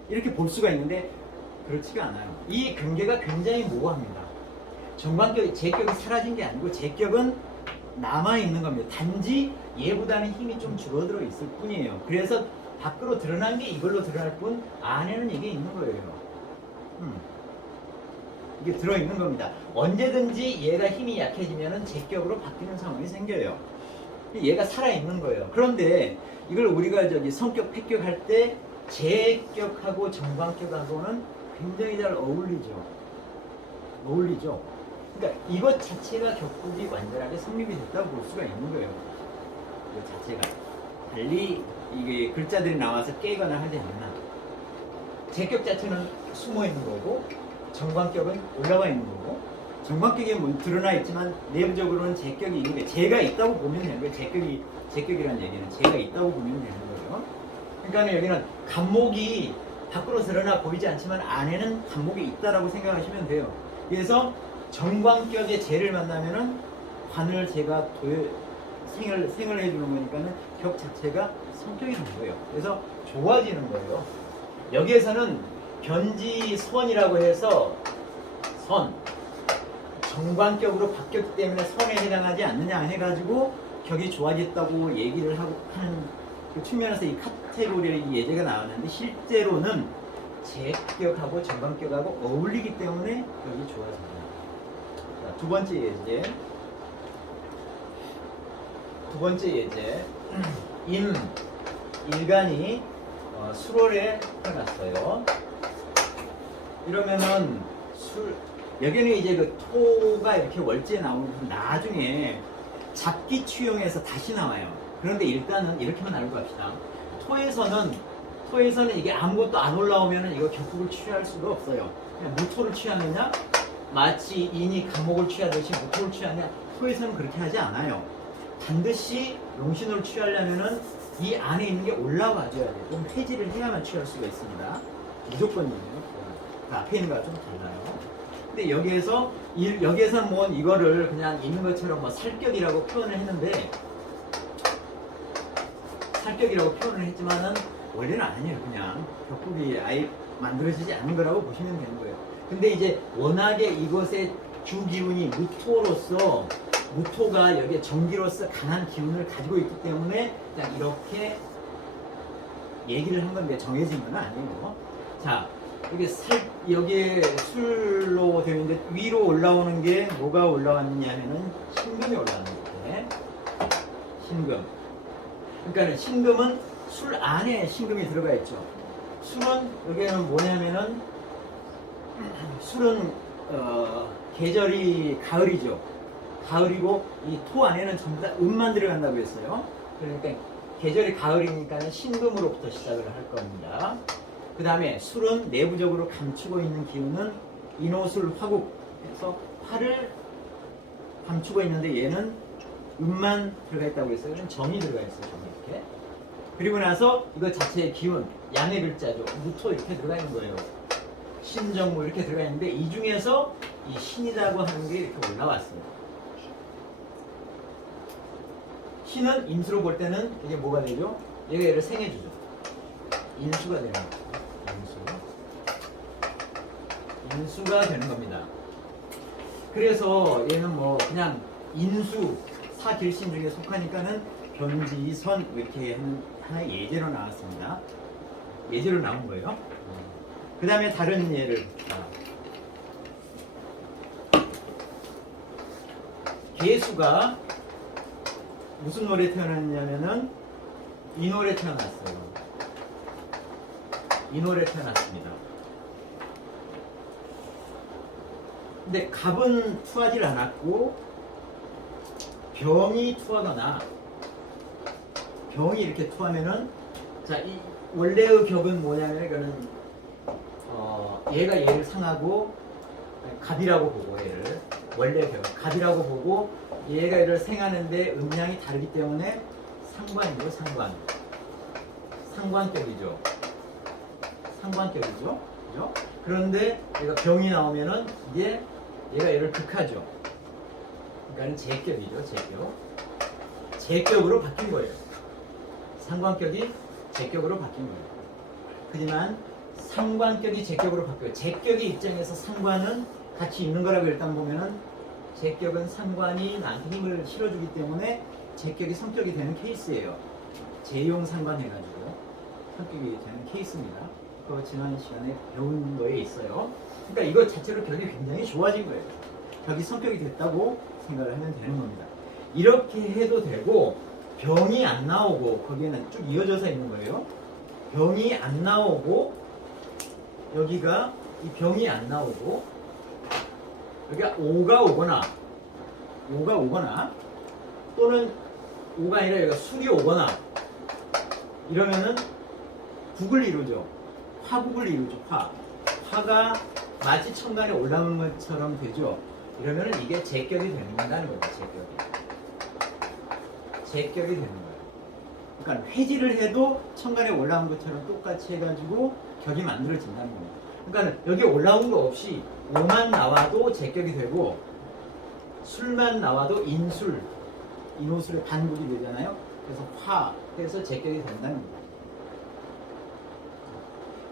이렇게 볼 수가 있는데 그렇지가 않아요. 이 경계가 굉장히 모호합니다. 정관격이 제격이 사라진 게 아니고 제격은 남아있는 겁니다. 단지 얘보다는 힘이 좀 줄어들어 있을 뿐이에요. 그래서 밖으로 드러난 게 이걸로 드러날 뿐 안에는 이게 있는 거예요. 이게 들어있는 겁니다. 언제든지 얘가 힘이 약해지면 제격으로 바뀌는 상황이 생겨요. 얘가 살아있는 거예요. 그런데 이걸 우리가 성격 폐격할 때 제격하고 정관격하고는 굉장히 잘 어울리죠. 그러니까 이것 자체가 격국이 완전하게 성립이 됐다고 볼 수가 있는 거예요. 이것 자체가. 달리 이게 글자들이 나와서 깨거나 하지 않나. 제격 자체는 숨어 있는 거고 정관격은 올라와 있는 거고 정관격이 뭐 드러나 있지만 내부적으로는 제격이 있는 게 제가 있다고 보면 되는 거예요. 제격이라는 얘기는 제가 있다고 보면 되는 거예요. 그러니까 여기는 간목이 밖으로 드러나 보이지 않지만 안에는 간목이 있다라고 생각하시면 돼요. 그래서 정관격의 재를 만나면은 관을 제가 생을 해주는 거니까는 격 자체가 성격이 되는 거예요. 그래서 좋아지는 거예요. 여기에서는 변지선이라고 해서 정관격으로 바뀌었기 때문에 선에 해당하지 않느냐 해가지고 격이 좋아졌다고 얘기를 하는 그 측면에서 이 카테고리의 이 예제가 나왔는데 실제로는 제격하고 정관격하고 어울리기 때문에 여기 좋아집니다. 자, 두 번째 예제. 두 번째 예제. 일간이 술월에 태어났어요. 이러면은 여기는 이제 그 토가 이렇게 월지에 나오면 나중에 잡기 취용해서 다시 나와요. 그런데 일단은 이렇게만 알고 갑시다. 토에서는 이게 아무것도 안 올라오면은 이거 격국을 취할 수가 없어요. 그냥 무토를 취하느냐, 마치 인이 감목을 취하듯이 무토를 취하느냐, 토에서는 그렇게 하지 않아요. 반드시 용신호를 취하려면은 이 안에 있는 게 올라와줘야 돼요. 좀 해지를 해야만 취할 수가 있습니다. 무조건이에요. 그 앞에 있는 거랑 좀 달라요. 근데 여기에서는 뭐 이거를 그냥 있는 것처럼 뭐 살격이라고 표현을 했는데, 살격이라고 표현을 했지만은 원래는 아니에요. 그냥 격국이 아예 만들어지지 않은 거라고 보시면 되는 거예요. 근데 이제 워낙에 이것의 주 기운이 무토로서, 무토가 여기에 정기로서 강한 기운을 가지고 있기 때문에 그냥 이렇게 얘기를 한 건데 정해진 건 아니에요. 자, 여기에 술로 되어 있는데 위로 올라오는 게 뭐가 올라왔느냐 하면은 신금이 올라오는 거예요. 신금. 그러니까 신금은 술 안에 신금이 들어가 있죠. 술은 여기에는 뭐냐면은 술은 계절이 가을이죠. 가을이고 이 토 안에는 전부 다 음만 들어간다고 했어요. 그러니까 계절이 가을이니까 신금으로부터 시작을 할 겁니다. 그 다음에 술은 내부적으로 감추고 있는 기운은 인호술 화국, 그래서 화를 감추고 있는데 얘는 음만 들어가 있다고 했어요. 그럼 정이 들어가 있어요. 정이 이렇게. 그리고 나서 이거 자체의 기운, 양의 글자죠. 무토 이렇게 들어가 있는 거예요. 신정무 이렇게 들어가 있는데 이 중에서 이 신이라고 하는 게 이렇게 올라왔어요. 신은 인수로 볼 때는 이게 뭐가 되죠? 얘가 얘를 생해주죠. 인수가 되는 거죠. 인수가 되는 겁니다. 그래서 얘는 뭐 그냥 인수, 사길신 중에 속하니까는 변지선 이렇게 하나의 예제로 나왔습니다. 예제로 나온 거예요. 그 다음에 다른 예를 봅시다. 개수가 무슨 노래 태어났냐면은 이 노래 태어났어요. 이 노래 태어났습니다. 근데 갑은 투하지 않았고 병이 투하거나 병이 이렇게 투하면은 자, 이 원래의 격은 뭐냐면 이거는 얘가 얘를 상하고 갑이라고 보고 얘를 원래 격 갑이라고 보고 얘가 얘를 생하는데 음량이 다르기 때문에 상관이죠. 상관격이죠. 상관격이죠. 그죠? 그런데 얘가 병이 나오면은 이게 얘가 얘를 극하죠. 그러니까 제격이죠. 제격으로 바뀐 거예요. 상관격이 제격으로 바뀐 거예요. 하지만 상관격이 제격으로 바뀌어요. 제격의 입장에서 상관은 같이 있는 거라고 일단 보면은 제격은 상관이 나한테 힘을 실어주기 때문에 제격이 성격이 되는 케이스예요. 제용 상관 해가지고 성격이 되는 케이스입니다. 그거 지난 시간에 배운 거에 있어요. 그러니까 이거 자체로 격이 굉장히 좋아진 거예요. 격이 성격이 됐다고 생각을 하면 되는 겁니다. 이렇게 해도 되고 병이 안 나오고 거기에는 쭉 이어져서 있는 거예요. 병이 안 나오고 여기가 이 병이 안 나오고 여기가 오가 오거나 또는 오가 아니라 여기가 술이 오거나 이러면은 국을 이루죠. 화국을 이루죠. 화가 마치 천간에 올라오는 것처럼 되죠. 이러면은 이게 제격이 된다는 거죠. 제격이 되는 거예요. 그러니까 회지를 해도 천간에 올라온 것처럼 똑같이 해가지고 격이 만들어진다는 겁니다. 그러니까 여기 올라온 거 없이 오만 나와도 제격이 되고 술만 나와도 인호술의 반국이 되잖아요. 그래서 해서 제격이 된다는 거예요.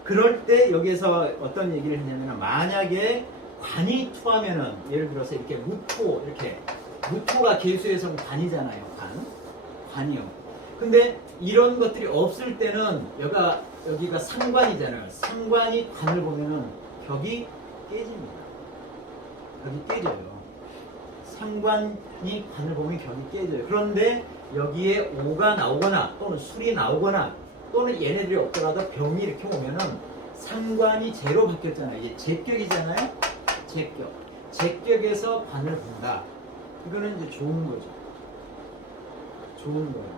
그럴 때 여기에서 어떤 얘기를 하냐면 만약에 관이 투하면은 예를 들어서 이렇게 무토가 개수에서는 관이잖아요. 관이요. 근데 이런 것들이 없을 때는 여기가 상관이잖아요. 상관이 관을 보면은 격이 깨집니다. 격이 깨져요. 상관이 관을 보면 격이 깨져요. 그런데 여기에 오가 나오거나 또는 술이 나오거나 또는 얘네들이 없더라도 병이 이렇게 오면은 상관이 제로 바뀌었잖아요. 이게 제격이잖아요. 제격. 제격에서 관을 본다. 이거는 이제 좋은 거죠. 좋은 거예요.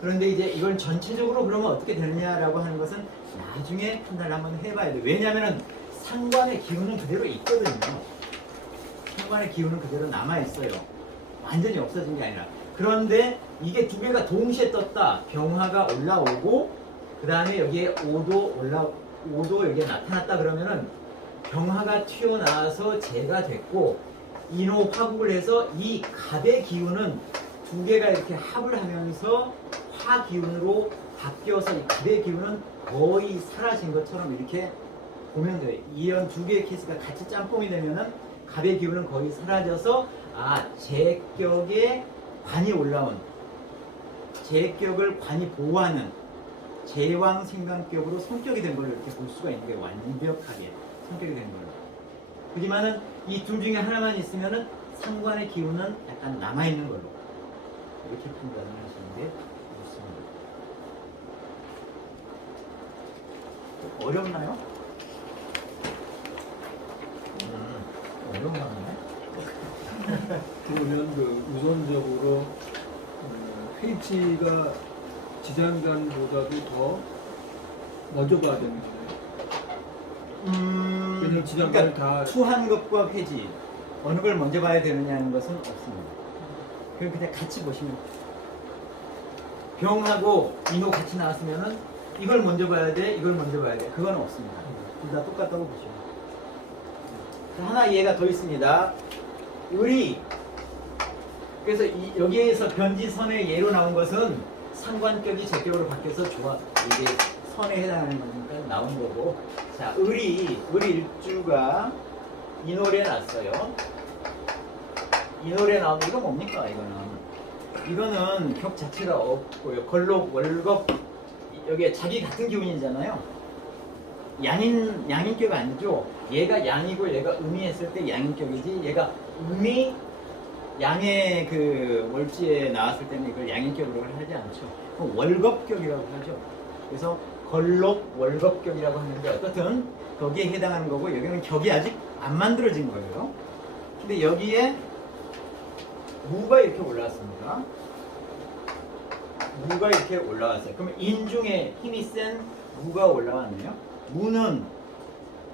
그런데 이제 이걸 전체적으로 그러면 어떻게 되느냐라고 하는 것은 나중에 판단을 한번 해봐야 돼요. 왜냐하면 상관의 기운은 그대로 있거든요. 상관의 기운은 그대로 남아있어요. 완전히 없어진 게 아니라. 그런데 이게 두 개가 동시에 떴다. 병화가 올라오고 그 다음에 여기에 5도 여기에 나타났다 그러면은 병화가 튀어나와서 재가 됐고 인호 화국을 해서 이 갑의 기운은 두 개가 이렇게 합을 하면서 화 기운으로 바뀌어서 이 갑의 기운은 거의 사라진 것처럼 이렇게 보면 돼요. 이런 두 개의 케이스가 같이 짬뽕이 되면은 갑의 기운은 거의 사라져서 제격에 관이 올라온 제격을 관이 보호하는 제왕 생강격으로 성격이 된 걸로 이렇게 볼 수가 있는 게 완벽하게 성격이 된 걸로. 하지만은 이 둘 중에 하나만 있으면은 상관의 기운은 약간 남아있는 걸로 이렇게 판단을 하시는 게 좋습니다. 어렵나요? 어려운가요? 그러면 우선적으로 회지가 지장간보다도 더 먼저 봐야 되는 거예요. 왜냐면 지장간을 다 투한 것과 회지 어느 걸 먼저 봐야 되느냐는 것은 없습니다. 그럼 그냥 같이 보시면 병하고 인호 같이 나왔으면은 이걸 먼저 봐야 돼, 이걸 먼저 봐야 돼. 그건 없습니다. 둘 다 똑같다고 보시면. 하나 이해가 더 있습니다. 의리. 그래서 여기에서 변지선의 예로 나온 것은 상관격이 제격으로 바뀌어서 이게 선에 해당하는 거니까 나온 거고. 자, 의리 일주가 인월에 났어요. 인월에 나오면 이거 뭡니까? 이거는 격 자체가 없고요. 걸록, 월겁 여기에 자기 같은 기운이잖아요. 양인격 아니죠. 얘가 양이고 얘가 음이 했을 때 양인격이지. 얘가 음이 양의 그 월지에 나왔을 때는 이걸 양인격으로 하지 않죠. 월겁격이라고 하죠. 그래서 걸록, 월겁격이라고 하는데 어떻든 거기에 해당하는 거고 여기는 격이 아직 안 만들어진 거예요. 근데 여기에 무가 이렇게 올라왔습니다. 무가 이렇게 올라왔어요. 그러면 인중에 힘이 센 무가 올라왔네요. 무는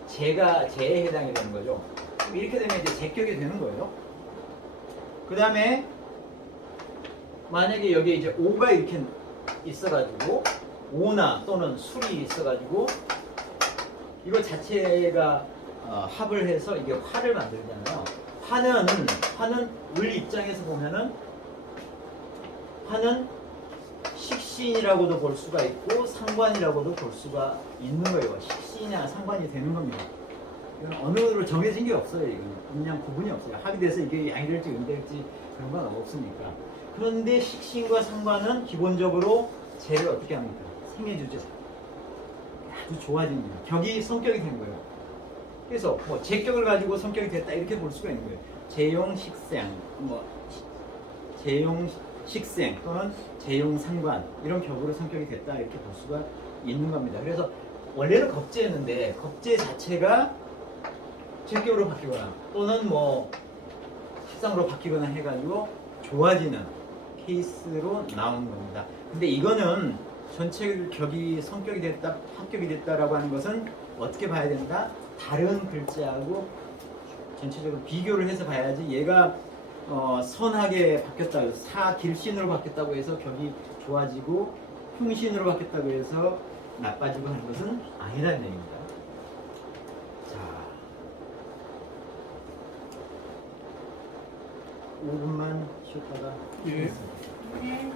재에 해당이 되는 거죠. 이렇게 되면 이제 제격이 되는 거예요. 그 다음에 만약에 여기에 이제 오가 이렇게 있어가지고 오나 또는 술이 있어가지고 이거 자체가 합을 해서 이게 화를 만들잖아요. 화는 을 입장에서 보면은 화는 식신이라고도 볼 수가 있고 상관이라고도 볼 수가 있는 거예요. 식신이나 상관이 되는 겁니다. 이건 어느로 정해진 게 없어요. 이거는 그냥 구분이 없어요. 합이 돼서 이게 양이 될지 음이 될지 그런 건 없으니까. 그런데 식신과 상관은 기본적으로 재를 어떻게 합니까? 생해주죠. 아주 좋아집니다. 격이 성격이 된 거예요. 그래서 뭐 제격을 가지고 성격이 됐다 이렇게 볼 수가 있는 거예요. 재용식생, 재용식생 또는 재용상관 이런 격으로 성격이 됐다 이렇게 볼 수가 있는 겁니다. 그래서 원래는 겁재였는데 겁재 자체가 제격으로 바뀌거나 또는 뭐 식상으로 바뀌거나 해가지고 좋아지는 케이스로 나오는 겁니다. 근데 이거는 전체 격이 성격이 됐다, 합격이 됐다라고 하는 것은 어떻게 봐야 된다? 다른 글자하고 전체적으로 비교를 해서 봐야지 얘가 선하게 바뀌었다고 해서 사길신으로 바뀌었다고 해서 격이 좋아지고 흉신으로 바뀌었다고 해서 나빠지고 하는 것은 아니라는 얘기입니다. 자, 5분만 쉬었다가 예. 네.